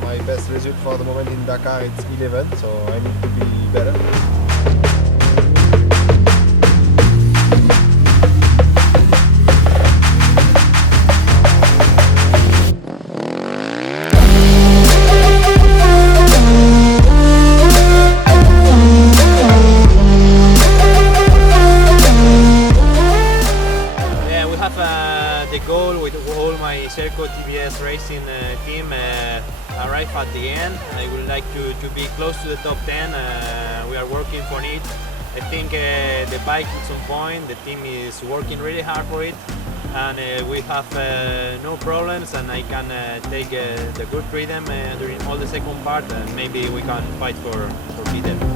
my best result for the moment in Dakar it's 11, so I need to be better. The goal with all my Sherco TBS racing team arrive at the end. I would like to be close to the top 10. We are working for it. I think the bike is on point. The team is working really hard for it, and we have no problems. And I can take the good rhythm during all the second part, and maybe we can fight for beat them.